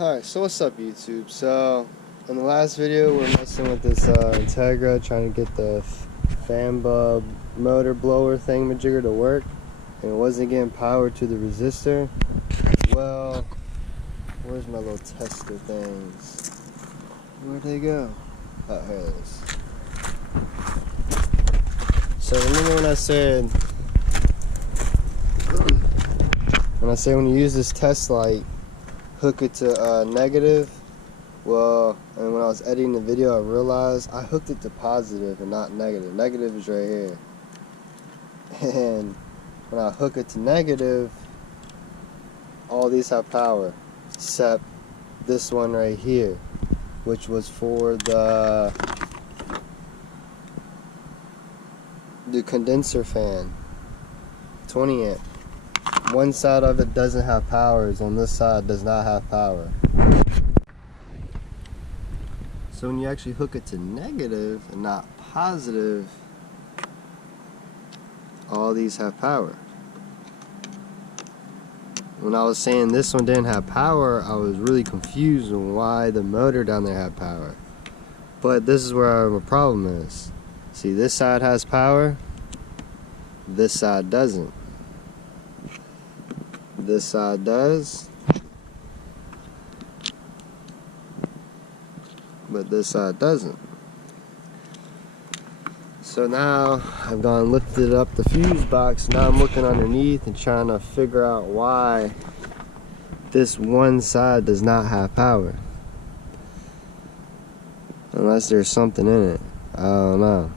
Alright, so what's up YouTube? So, in the last video we're messing with this Integra, trying to get the fan bulb motor blower thingamajigger to work, and it wasn't getting power to the resistor. Well, where's my little tester things? Where'd they go? Oh, here it is. So remember when I said, when you use this test light, hook it to negative. Well, and when I was editing the video, I realized I hooked it to positive and not negative. Negative is right here. And when I hook it to negative, all these have power, except this one right here, which was for the condenser fan, 20 amp. One side of it doesn't have power, on this side does not have power. So when you actually hook it to negative and not positive, all these have power. When I was saying this one didn't have power, I was really confused on why the motor down there had power. But this is where my problem is. See, this side has power, this side doesn't. This side does, but this side doesn't. So now I've gone and lifted up the fuse box. Now I'm looking underneath and trying to figure out why this one side does not have power. Unless there's something in it. I don't know.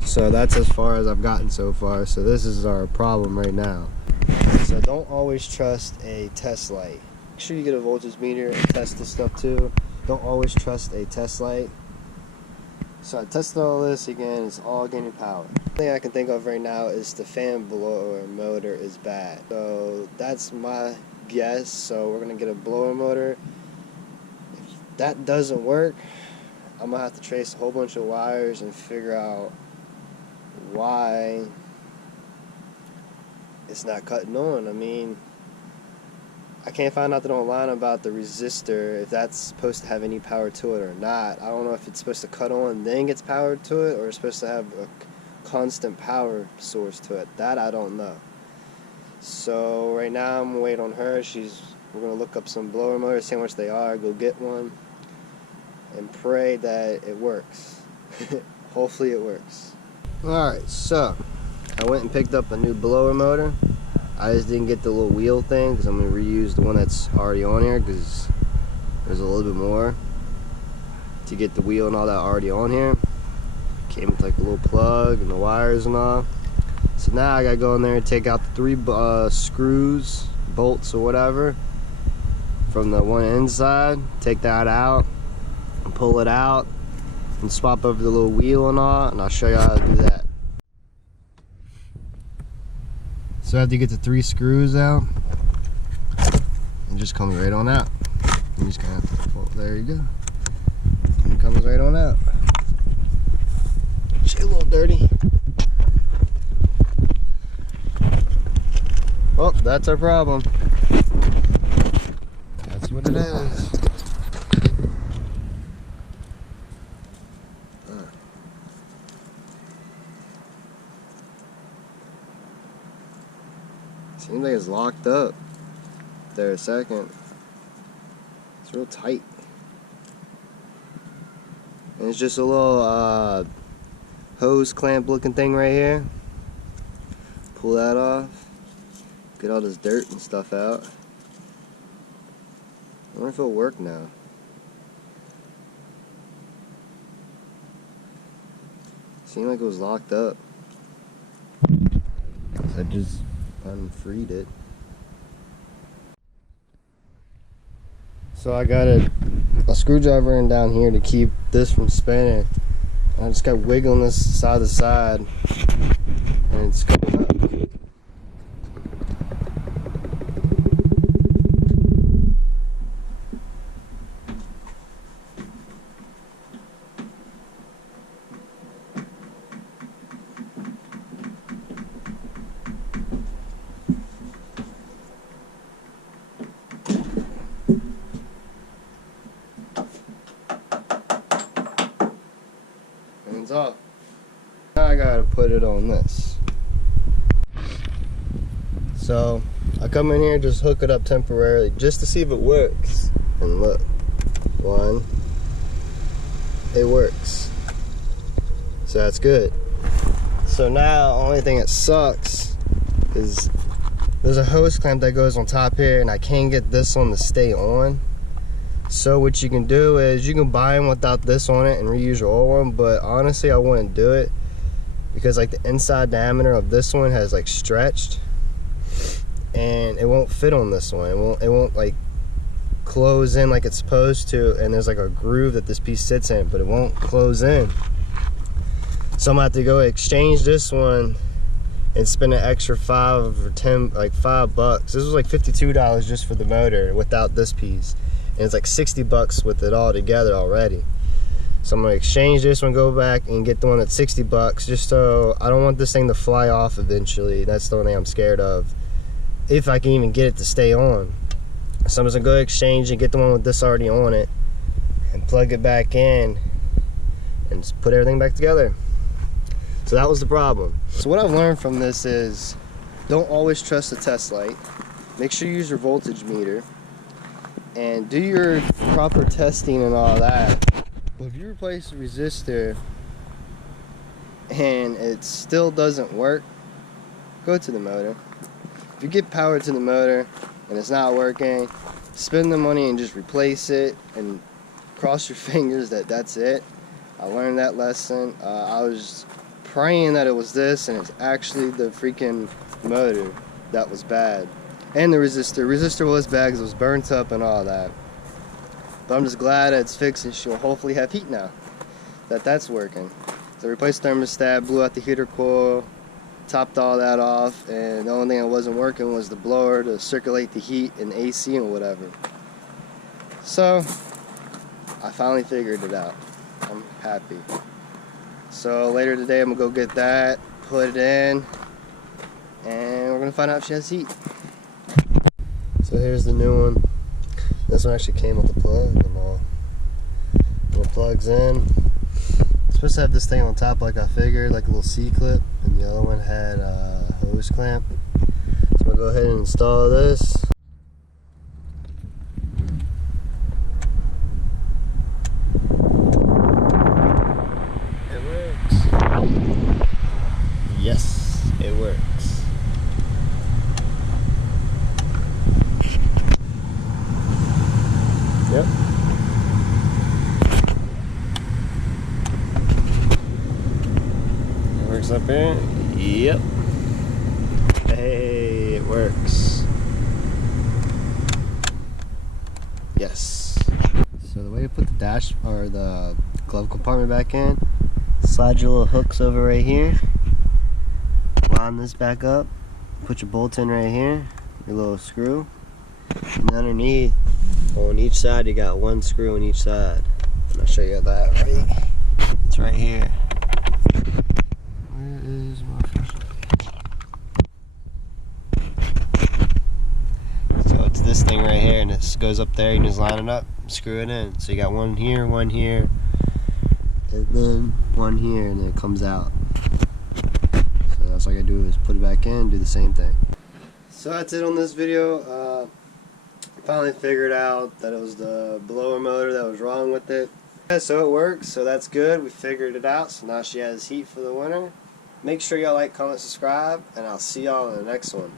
So that's as far as I've gotten so far. So this is our problem right now. So don't always trust a test light. Make sure you get a voltage meter and test this stuff too. Don't always trust a test light. So I tested all this again, it's all getting power. The thing I can think of right now is the fan blower motor is bad. So that's my guess. So we're gonna get a blower motor. If that doesn't work, I'm gonna have to trace a whole bunch of wires and figure out why it's not cutting on. I mean, I can't find out online about the resistor, if that's supposed to have any power to it or not. I don't know if it's supposed to cut on and then gets power to it, or it's supposed to have a constant power source to it. That I don't know. So right now I'm waiting on her. We're gonna look up some blower motors, see how much they are, go get one, and pray that it works. Hopefully it works. Alright, so I went and picked up a new blower motor. I just didn't get the little wheel thing because I'm going to reuse the one that's already on here, because there's a little bit more to get the wheel and all that already on here. Came with like a little plug and the wires and all. So now I got to go in there and take out the 3 screws, bolts or whatever from the one inside. Take that out and pull it out and swap over the little wheel and all, and I'll show you how to do that. So after you get the 3 screws out, it just comes right on out. You just kind of pull, there you go. And it comes right on out. It's a little dirty. Well, that's our problem. That's what it is. Seems like it's locked up there a second. It's real tight. And it's just a little hose clamp looking thing right here. Pull that off. Get all this dirt and stuff out. I wonder if it'll work now. Seemed like it was locked up. I just unfreed it. So I got a screwdriver in down here to keep this from spinning. I just got wiggling this side to side, and it's going up. to put it on this. So I come in here, just hook it up temporarily just to see if it works. And look, one, it works. So that's good. So now, only thing that sucks is there's a hose clamp that goes on top here, and I can't get this one to stay on. So what you can do is you can buy them without this on it and reuse your old one, but honestly I wouldn't do it because like the inside diameter of this one has like stretched and it won't fit on this one. It won't like close in like it's supposed to, and there's like a groove that this piece sits in, but it won't close in. So I'm gonna have to go exchange this one and spend an extra $5 or $10, like $5. This was like $52 just for the motor without this piece. And it's like $60 with it all together already. So I'm gonna exchange this one, go back and get the one that's $60, just so I don't want this thing to fly off eventually. That's the only thing I'm scared of, if I can even get it to stay on. So I'm just gonna go exchange and get the one with this already on it and plug it back in and just put everything back together. So that was the problem. So what I've learned from this is don't always trust the test light. Make sure you use your voltage meter and do your proper testing and all that. But if you replace the resistor and it still doesn't work, go to the motor. If you get power to the motor and it's not working, spend the money and just replace it and cross your fingers that that's it. I learned that lesson. I was praying that it was this, and it's actually the freaking motor that was bad. And the resistor. Resistor was bad because it was burnt up and all that. But I'm just glad that it's fixed and she'll hopefully have heat now. That's working. So I replaced the thermostat, blew out the heater coil, topped all that off, and the only thing that wasn't working was the blower to circulate the heat and AC and whatever. So I finally figured it out. I'm happy. So later today I'm gonna go get that, put it in, and we're gonna find out if she has heat. So here's the new one. This one actually came with the plug and all. It plugs in. It's supposed to have this thing on top like I figured, like a little C-clip, and the other one had a hose clamp. So I'm gonna go ahead and install this. It works. Yes, it works. Yep. It works up here. Yep. Hey, it works. Yes. So the way to put the dash or the glove compartment back in, slide your little hooks over right here. Line this back up. Put your bolt in right here. Your little screw. And underneath, on each side, you got one screw on each side. And I'll show you that right. It's right here. Where is my flashlight? So it's this thing right here, and it goes up there. You just line it up, screw it in. So you got one here, and then one here, and then it comes out. So that's all I gotta do is put it back in, do the same thing. So that's it on this video. Finally figured out that it was the blower motor that was wrong with it. Yeah, so it works, so that's good. We figured it out, so now she has heat for the winter. Make sure y'all like, comment, subscribe, and I'll see y'all in the next one.